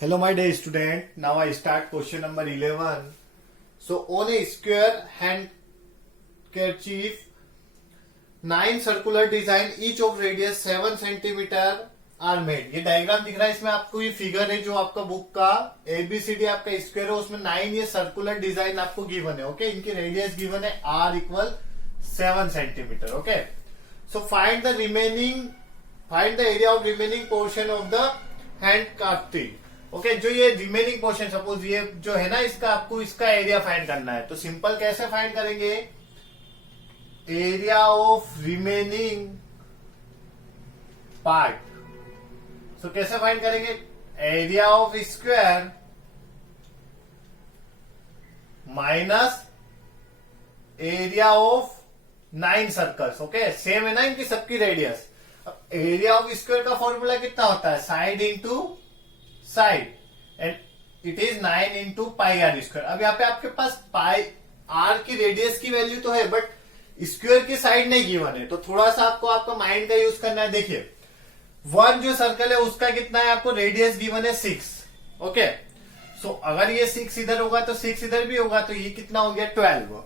Hello my dear student, now I start question number 11. So on a square handkerchief, 9 circular design, each of radius 7 centimeter are made. ये diagram दिख रहा है, इसमें आपको ये figure है जो आपका बुक का एबीसीडी आपका स्क्वायर है, उसमें 9 ये सर्कुलर डिजाइन आपको गिवन है. ओके, इनकी रेडियस गिवन है r equal 7 centimetre. Okay, so find the area of remaining portion of the हैंडकर्चिफ. Okay, जो ये रिमेनिंग पोर्शन, सपोज ये जो है ना, इसका आपको इसका एरिया फाइंड करना है. तो सिंपल कैसे फाइंड करेंगे? Area of remaining part. So कैसे फाइंड करेंगे? Area of square minus area of 9 circles. Okay, same है ना इनकी सबकी रेडियस. एरिया ऑफ स्क्वायर का फॉर्मूला कितना होता है? Side into side, and it is 9 into pi are square. अब यहाँ पे आपके पास पाई आर की रेडियस की वैल्यू तो है, बट स्क्वायर की साइड नहीं गिवन है, तो थोड़ा सा आपको आपका माइंड का यूज करना है. देखिए, 1 जो सर्कल है उसका कितना है? आपको रेडियस गिवन है 6. ओके, सो अगर ये 6 इधर होगा तो 6 इधर भी होगा, तो ये कितना हो गया? 12.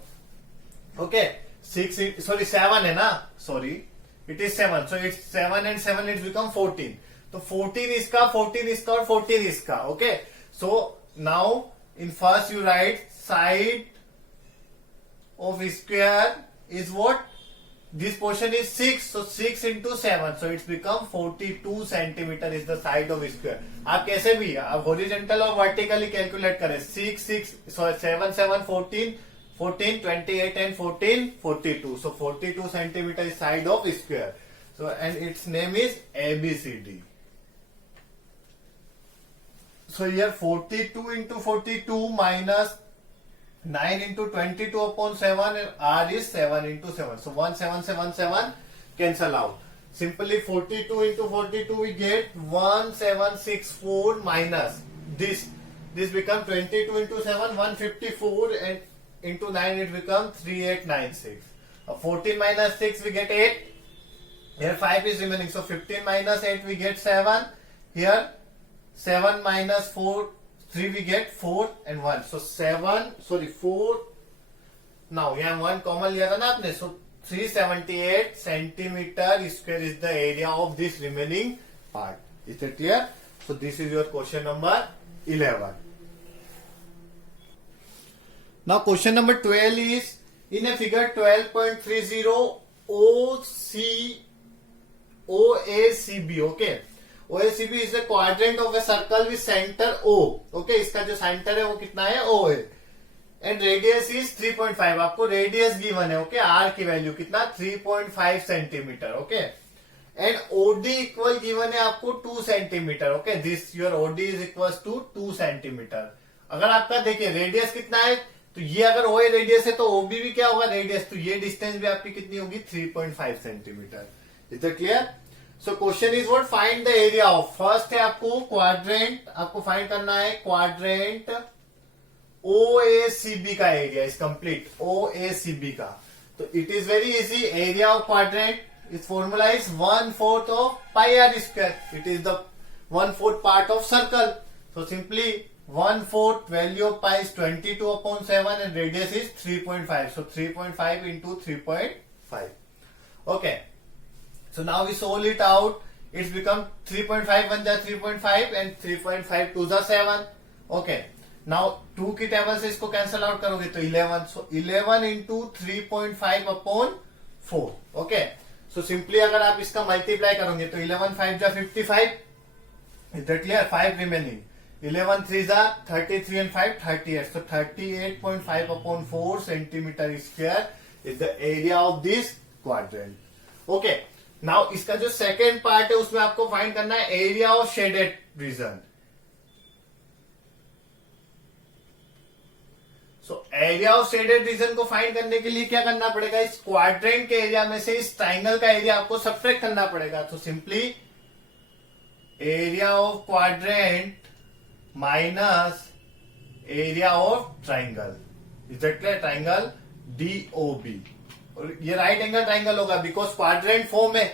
ओके, 7 है ना, sorry, it is 7. So it's 7 and 7 it's become 14. तो 14 इसका, 14 इसका और 14 इसका. Okay, so now in first you right side of square is what? This portion is 6, so 6 into 7, so it's become 42 centimeter is the side of square. आप कैसे भी आप horizontal और वर्टिकली कैलकुलेट करें. 7 7 14 14 28 and 14 42, so 42 centimeter is side of square. So and its name is ABCD. So here 42 into 42 minus 9 into 22 upon 7, and r is 7 into 7. So 1777 cancel out. Simply 42 into 42 we get 1764 minus this. This become 22 into 7 154, and into 9 it become 3896. 14 minus 6 we get 8. Here 5 is remaining. So 15 minus 8 we get 7. Here 7 minus 4, 3 we get 4 and 1. So 4. Now यहाँ 1 common लिया था ना आपने. So 378 centimeter square is the area of this remaining part. Is it clear? So this is your question number 11. Now question number 12 is in a figure 12.30 OACB. Okay, OACB is a quadrant of a circle with center O. Okay, इसका जो centre है वो कितना है? O है, and radius is 3.5. आपको radius given है. Okay, R की वैल्यू कितना? 3.5 centimetre. Okay, and OD equal given है आपको 2 centimetre. Okay, this your OD is equal to 2 centimetre. अगर आपका देखिए रेडियस कितना है, तो ये अगर ओ रेडियस है तो ओबी भी क्या होगा? रेडियस. तो ये डिस्टेंस भी आपकी कितनी होगी? 3.5 centimetre. Is it clear? So question is what? Find the area of. First है आपको क्वाड्रेंट, आपको फाइंड करना है क्वाड्रेंट OACB का एरिया इज कंप्लीट. OACB का, तो it is very easy. Area of quadrant is formula is 1/4 of pi are square. It is the 1/4 part of circle. So simply 1/4 value of pi is 22 upon 7 and radius is 3.5. So 3.5 into 3.5. Okay. So now we solve it out. It's become 3.5 1 जा 3.5 and 3.5 2 जा 7. Okay. Now 2 की table से इसको cancel out करोगे तो 11. So 11 into 3.5 upon 4. Okay. So simply अगर आप इसका मल्टीप्लाई करोगे तो 11 5 जा 55. Is that clear? 5 remaining. 11 3 जा 33 and 5 38. So 38.5 upon 4 centimeter square is the area of this quadrant. Okay. Now इसका जो सेकेंड पार्ट है उसमें आपको फाइंड करना है area of shaded region. So area of shaded region को फाइंड करने के लिए क्या करना पड़ेगा? इस क्वाड्रेंट के एरिया में से इस ट्राइंगल का एरिया आपको सब्ट्रैक्ट करना पड़ेगा. तो simply area of quadrant minus area of triangle. Is that clear? Triangle DOB. और ये राइट एंगल ट्राइंगल होगा बिकॉज क्वाड्रेंट फॉर्म है.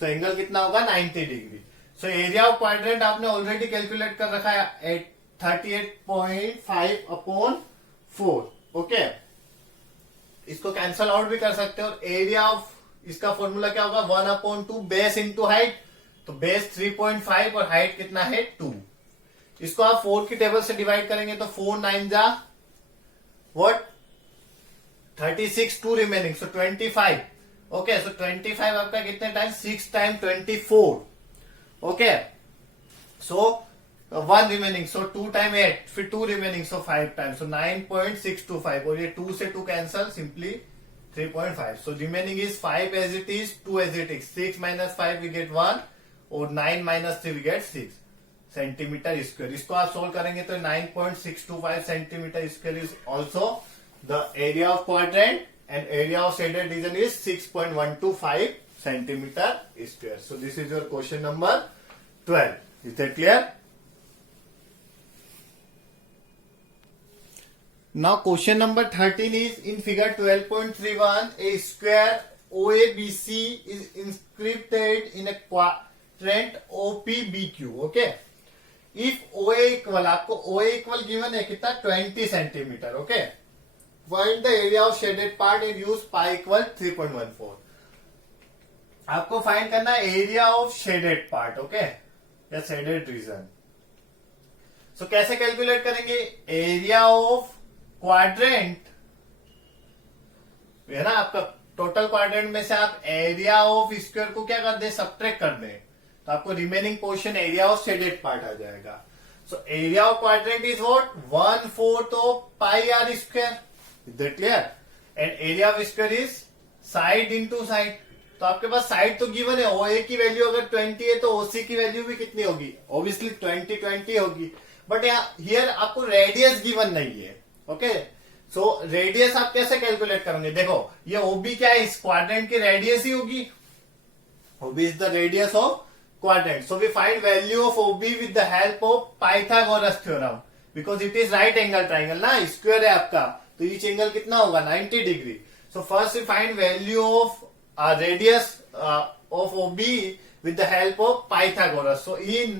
सो एंगल कितना होगा? 90 degree. So area of quadrant आपने ऑलरेडी कैलकुलेट कर रखा है 38.5 अपॉन 4. ओके, इसको कैंसल आउट भी कर सकते हो. एरिया ऑफ इसका फॉर्मूला क्या होगा 1/2 बेस इंटू हाइट. तो बेस 3.5 और हाइट कितना है 2. इसको आप 4 की टेबल से डिवाइड करेंगे तो 4 9 जा व्हाट 36, 2 रिमेनिंग सो 25. ओके, सो 25 आपका कितने टाइम 6 टाइम 24. ओके, सो 1 रिमेनिंग सो 2 टाइम 8 फिर 2 रिमेनिंग सो 5 टाइम सो 9.625 और ये 2 से 2 cancel simply 3.5. So remaining is 5 as it is, 2 as it is. 6 minus 5 we get 1 और 9 minus 3 we get 6 centimetre square. इसको आप solve करेंगे तो 9.625 centimetre square is also the area of quadrant and area of shaded region is 6.125 centimetre square. So this is your question number 12. Is that clear? Now question number 13 is in figure 12.31 a square OABC is inscribed in a quadrant OPBQ. Okay, if OA equal आपको OA equal given है कितना 20 centimetre. Okay, find the area of shaded part and use pi equal 3.14. आपको find करना है area of shaded part. Okay, या shaded region. सो कैसे calculate करेंगे area of quadrant है ना आपका टोटल क्वाड्रेंट में से आप एरिया ऑफ स्क्वायर को क्या कर दे सब्ट्रैक्ट कर दे तो आपको remaining portion area of shaded part आ जाएगा. So area of quadrant is what 1/4 of pi are square. Is that clear? And area of square is side into side. तो आपके पास साइड तो गिवन है. ओए की वैल्यू अगर 20 है तो ओसी की वैल्यू भी कितनी होगी ऑब्वियसली 20 होगी. बट यहाँ हियर आपको रेडियस गिवन नहीं है. ओके, सो रेडियस आप कैसे कैलकुलेट करोगे? देखो ये ओबी क्या है इस क्वाड्रेंट की रेडियस ही होगी. OB is the radius of quadrant. So we find value of OB with the help of Pythagoras theorem because it is right angle triangle ना. स्क्वायर है आपका तो ईच एंगल कितना होगा 90 degree. So first we find value of radius of OB with the help of Pythagoras. So in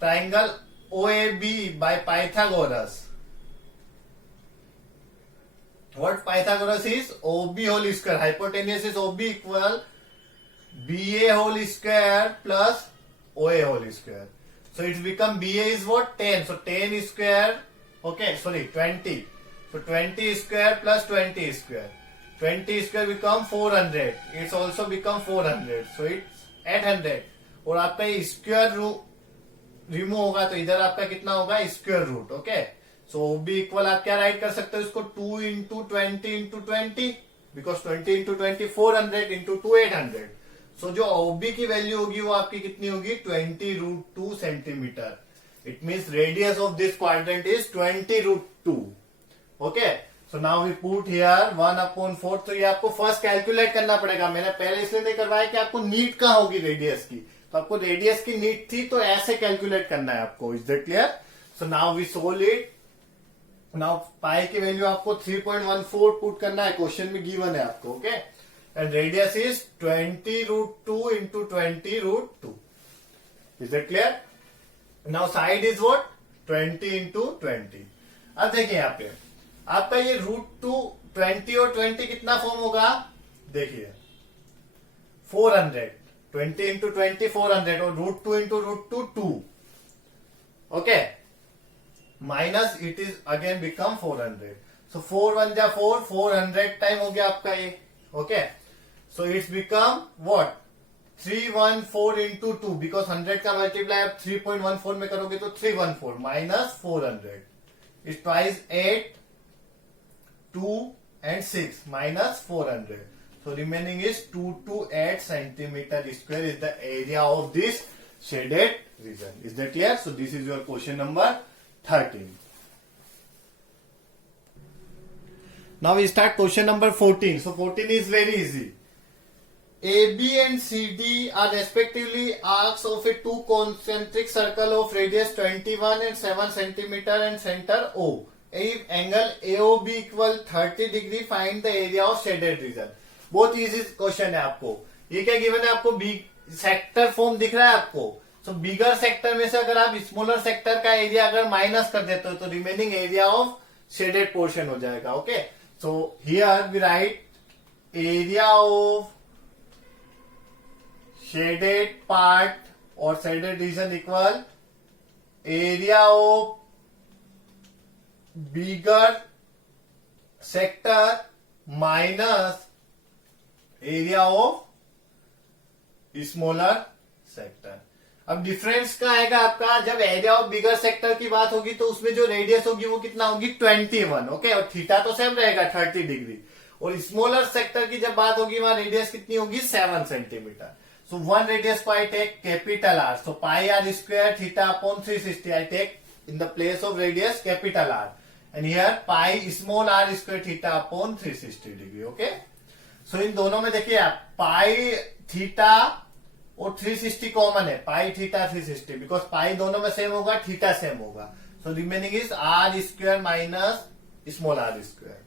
triangle OAB by Pythagoras what Pythagoras is OB whole square, hypotenuse is OB equal BA whole square plus OA whole square. So it's become BA is what 10. So 10 square, okay, sorry 20. So 20 square plus 20 square. 20 square become 400. It's also become 400. So it's 800. और आपका square root remove होगा तो इधर आपका कितना होगा square root. Okay, सो OB equal आप क्या राइट कर सकते हो इसको 2 into 20 into 20 because 20 into 20 400 into 2 800. सो जो OB की वैल्यू होगी वो आपकी कितनी होगी 20√2 centimetre. It means radius of this quadrant is 20√2. Okay, so now we put here 1/4. तो ये आपको फर्स्ट कैलकुलेट करना पड़ेगा. मैंने पहले इसलिए नहीं करवाया कि आपको नीट कहाँ होगी रेडियस की. तो आपको रेडियस की नीट थी तो ऐसे कैलकुलेट करना है आपको. Is that clear? So now we solve it. Now pi की वैल्यू आपको 3.14 पुट करना है. क्वेश्चन में गिवन है आपको. Okay, and radius is 20√2 into 20√2. Is that clear? Now side is what 20 into 20. अब देखिए यहाँ पे आपका ये √2 20 और 20 कितना फॉर्म होगा देखिए 400. 20 इंटू 20 400 और √2 into √2 2. Okay, minus it is again become 400. सो 4 1 जा 4 400 टाइम हो गया आपका ये. Okay, so it's become what 314 into 2 because 100 का मल्टीप्लाई आप 3.14 में करोगे तो 314 minus 400 is twice 8 2 and 6 minus 400. So remaining is 228 centimeter square is the area of this shaded region. Is that clear? So this is your question number 13. Now we start question number 14. So 14 is very easy. AB and CD are respectively arcs of a two concentric circle of radius 21 and 7 centimeter and center O. If angle AOB equal 30 degree, find the area of shaded region. बहुत easy question है आपको. ये क्या given है आपको B sector form दिख रहा है आपको. सो बिगर सेक्टर में से अगर आप स्मॉलर सेक्टर का एरिया अगर माइनस कर देते हो तो remaining area of shaded portion हो जाएगा. Okay, so here we write area of shaded part or shaded region equal area of bigger sector minus area of smaller sector. अब difference का आएगा आपका, जब एरिया ऑफ बिगर सेक्टर की बात होगी तो उसमें जो रेडियस होगी वो कितना होगी 21. ओके, और थीटा तो सेम रहेगा 30 डिग्री. और स्मॉलर सेक्टर की जब बात होगी वहां रेडियस कितनी होगी 7 centimetre. So one radius pi I take capital R. So pi R square theta upon 360 I take in the place of radius capital R. And here pi small r square theta upon 360 degree. Okay. So इन दोनों में देखिए आप pi theta और 360 common है. pi theta 360 because pi दोनों में same होगा, theta same होगा. So remaining is r square minus small r square.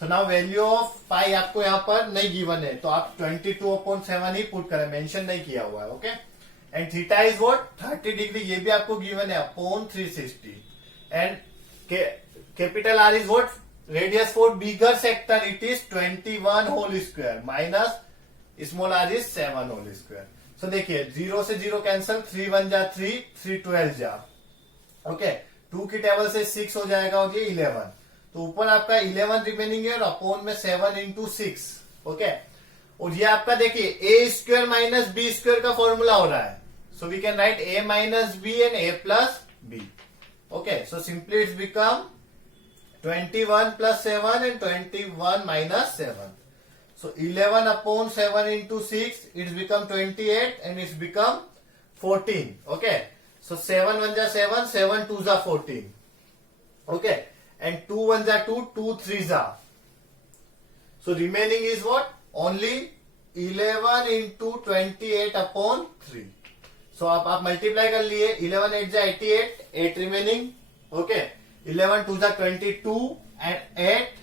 So now value of pi आपको यहाँ पर नहीं गिवन है तो आप 22/7 ही पुट करें, मेंशन नहीं किया हुआ है. Okay, and theta is what 30 degree, ये भी आपको गिवन है upon 360. And capital R is what radius for bigger sector, it is 21 whole square minus small R is 7 whole square. So देखिए 0 से 0 कैंसल, 3 1 जा 3, 3 12 जा. ओके, 2 की टेबल से 6 हो जाएगा और ये 11. तो ऊपर आपका 11 रिमेनिंग है और अपॉन में 7 इंटू 6. ओके, और ये आपका देखिए A square minus B square का फॉर्मूला हो रहा है. So we can write A minus B and A plus B. Okay, so simply it's become 21 plus 7 and 21 minus 7. So 11 upon 7 into 6 it's become 28 and it's become 14. Okay, so 7 1 जा 7, 7 2 जा 14. Okay, and 2 1 are 2, 2 3 are. So remaining is what? Only 11 into 28 upon 3. So आप multiply कर लिए, 11 8 जा 88, 8 remaining. Okay, 11 2 जा 22 and 8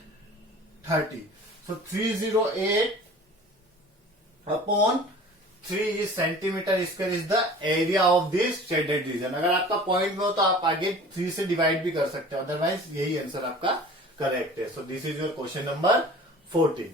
30. So 308 upon 3 is centimetre square is the area of this shaded region. अगर आपका point में हो तो आप आगे 3 से डिवाइड भी कर सकते हो, अदरवाइज यही आंसर आपका करेक्ट है. So this is your question number 14.